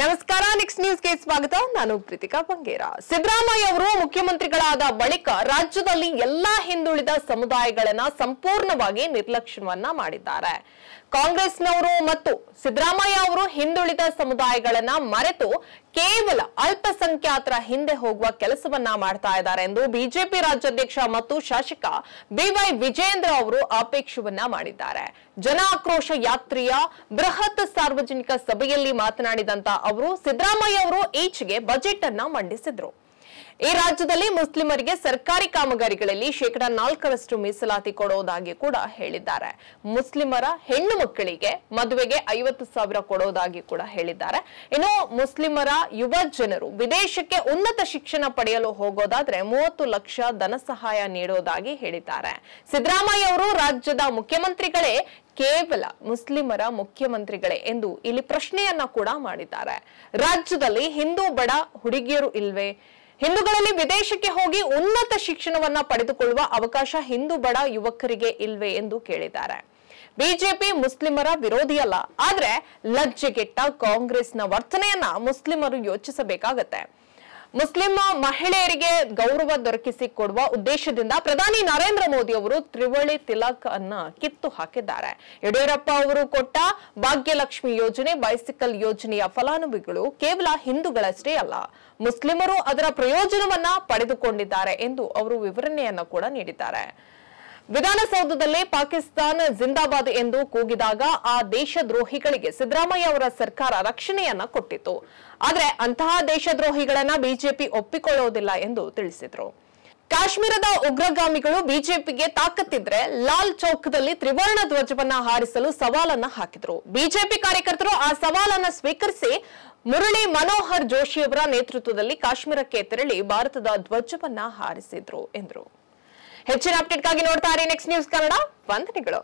ನಮಸ್ಕಾರ, ನೆಕ್ಸ್ಟ್ ನ್ಯೂಸ್ಗೆ ಸ್ವಾಗತ. ನಾನು ಪ್ರೀತಿಕಾ ಬಂಗೇರ. ಸಿದ್ದರಾಮಯ್ಯ ಅವರು ಮುಖ್ಯಮಂತ್ರಿಗಳಾದ ಬಳಿಕ ರಾಜ್ಯದಲ್ಲಿ ಎಲ್ಲಾ ಹಿಂದುಳಿದ ಸಮುದಾಯಗಳನ್ನ ಸಂಪೂರ್ಣವಾಗಿ ನಿರ್ಲಕ್ಷ್ಯವನ್ನ ಮಾಡಿದ್ದಾರೆ. ಕಾಂಗ್ರೆಸ್ನವರು ಮತ್ತು ಸಿದ್ದರಾಮಯ್ಯ ಅವರು ಹಿಂದುಳಿದ ಸಮುದಾಯಗಳನ್ನ ಮರೆತು ಕೇವಲ ಅಲ್ಪಸಂಖ್ಯಾತರ ಹಿಂದೆ ಹೋಗುವ ಕೆಲಸವನ್ನ ಮಾಡ್ತಾ ಇದ್ದಾರೆ ಎಂದು ಬಿಜೆಪಿ ರಾಜ್ಯಾಧ್ಯಕ್ಷ ಮತ್ತು ಶಾಸಕ ಬಿವೈ ವಿಜಯೇಂದ್ರ ಅವರು ಆಕ್ಷೇಪವನ್ನ ಮಾಡಿದ್ದಾರೆ. ಜನ ಆಕ್ರೋಶ ಯಾತ್ರೆಯ ಬೃಹತ್ ಸಾರ್ವಜನಿಕ ಸಭೆಯಲ್ಲಿ ಮಾತನಾಡಿದಂತ ಅವರು ಸಿದ್ದರಾಮಯ್ಯ ಅವರು ಈಚೆಗೆ ಬಜೆಟ್ ಅನ್ನ ಮಂಡಿಸಿದ್ರು. ಈ ರಾಜ್ಯದಲ್ಲಿ ಮುಸ್ಲಿಮರಿಗೆ ಸರ್ಕಾರಿ ಕಾಮಗಾರಿಗಳಲ್ಲಿ 4% ಮೀಸಲಾತಿ ಕೊಡೋದಾಗಿ ಕೂಡ ಹೇಳಿದ್ದಾರೆ. ಮುಸ್ಲಿಮರ ಹೆಣ್ಣು ಮಕ್ಕಳಿಗೆ ಮದುವೆಗೆ 50,000 ಕೊಡೋದಾಗಿ ಕೂಡ ಹೇಳಿದ್ದಾರೆ. ಇನ್ನು ಮುಸ್ಲಿಮರ ಯುವ ಜನರು ವಿದೇಶಕ್ಕೆ ಉನ್ನತ ಶಿಕ್ಷಣ ಪಡೆಯಲು ಹೋಗೋದಾದ್ರೆ 30 ಲಕ್ಷ ಧನ ಸಹಾಯ ನೀಡೋದಾಗಿ ಹೇಳಿದ್ದಾರೆ. ಸಿದ್ದರಾಮಯ್ಯ ಅವರು ರಾಜ್ಯದ ಮುಖ್ಯಮಂತ್ರಿಗಳೇ ಕೇವಲ ಮುಸ್ಲಿಮರ ಮುಖ್ಯಮಂತ್ರಿಗಳೇ ಎಂದು ಇಲ್ಲಿ ಪ್ರಶ್ನೆಯನ್ನ ಕೂಡ ಮಾಡಿದ್ದಾರೆ. ರಾಜ್ಯದಲ್ಲಿ ಹಿಂದೂ ಬಡ ಹುಡುಗಿಯರು ಇಲ್ವೇ? ಹಿಂದೂಗಳಲ್ಲಿ ವಿದೇಶಕ್ಕೆ ಹೋಗಿ ಉನ್ನತ ಶಿಕ್ಷಣವನ್ನ ಪಡೆದುಕೊಳ್ಳುವ ಅವಕಾಶ ಹಿಂದೂ ಬಡ ಯುವಕರಿಗೆ ಇಲ್ವೇ ಎಂದು ಕೇಳಿದ್ದಾರೆ. ಬಿಜೆಪಿ ಮುಸ್ಲಿಮರ ವಿರೋಧಿಯಲ್ಲ, ಆದ್ರೆ ಲಜ್ಜೆಗೆಟ್ಟ ಕಾಂಗ್ರೆಸ್ನ ವರ್ತನೆಯನ್ನ ಮುಸ್ಲಿಮರು ಯೋಚಿಸಬೇಕಾಗತ್ತೆ. ಮುಸ್ಲಿಂ ಮಹಿಳೆಯರಿಗೆ ಗೌರವ ದೊರಕಿಸಿಕೊಡುವ ಉದ್ದೇಶದಿಂದ ಪ್ರಧಾನಿ ನರೇಂದ್ರ ಮೋದಿ ಅವರು ತ್ರಿವಳಿ ತಿಲಕ್ ಅನ್ನ ಕಿತ್ತು ಹಾಕಿದ್ದಾರೆ. ಯಡಿಯೂರಪ್ಪ ಅವರು ಕೊಟ್ಟ ಭಾಗ್ಯಲಕ್ಷ್ಮಿ ಯೋಜನೆ, ಬೈಸಿಕಲ್ ಯೋಜನೆಯ ಫಲಾನುಭವಿಗಳು ಕೇವಲ ಹಿಂದೂಗಳಷ್ಟೇ ಅಲ್ಲ, ಮುಸ್ಲಿಮರು ಅದರ ಪ್ರಯೋಜನವನ್ನ ಪಡೆದುಕೊಂಡಿದ್ದಾರೆ ಎಂದು ಅವರು ವಿವರಣೆಯನ್ನ ಕೂಡ ನೀಡಿದ್ದಾರೆ. ವಿಧಾನಸೌಧದಲ್ಲಿ ಪಾಕಿಸ್ತಾನ ಜಿಂದಾಬಾದ್ ಎಂದು ಕೂಗಿದಾಗ ಆ ದೇಶದ್ರೋಹಿಗಳಿಗೆ ಸಿದ್ದರಾಮಯ್ಯ ಅವರ ಸರ್ಕಾರ ರಕ್ಷಣೆಯನ್ನ ಕೊಟ್ಟಿತ್ತು. ಆದ್ರೆ ಅಂತಹ ದೇಶದ್ರೋಹಿಗಳನ್ನ ಬಿಜೆಪಿ ಒಪ್ಪಿಕೊಳ್ಳೋದಿಲ್ಲ ಎಂದು ತಿಳಿಸಿದ್ರು. ಕಾಶ್ಮೀರದ ಉಗ್ರಗಾಮಿಗಳು ಬಿಜೆಪಿಗೆ ತಾಕತ್ತಿದ್ರೆ ಲಾಲ್ ಚೌಕದಲ್ಲಿ ತ್ರಿವರ್ಣ ಧ್ವಜವನ್ನ ಹಾರಿಸಲು ಸವಾಲನ್ನ ಹಾಕಿದ್ರು. ಬಿಜೆಪಿ ಕಾರ್ಯಕರ್ತರು ಆ ಸವಾಲನ್ನ ಸ್ವೀಕರಿಸಿ ಮುರಳಿ ಮನೋಹರ್ ಜೋಶಿ ಅವರ ನೇತೃತ್ವದಲ್ಲಿ ಕಾಶ್ಮೀರಕ್ಕೆ ತೆರಳಿ ಭಾರತದ ಧ್ವಜವನ್ನ ಹಾರಿಸಿದ್ರು ಎಂದರು. ಹೆಚ್ಚಿನ ಅಪ್ಡೇಟ್ಗಾಗಿ ನೋಡ್ತಾ ಇರಿ ನೆಕ್ಸ್ಟ್ ನ್ಯೂಸ್ ಕನ್ನಡ. ವಂದನೆಗಳು.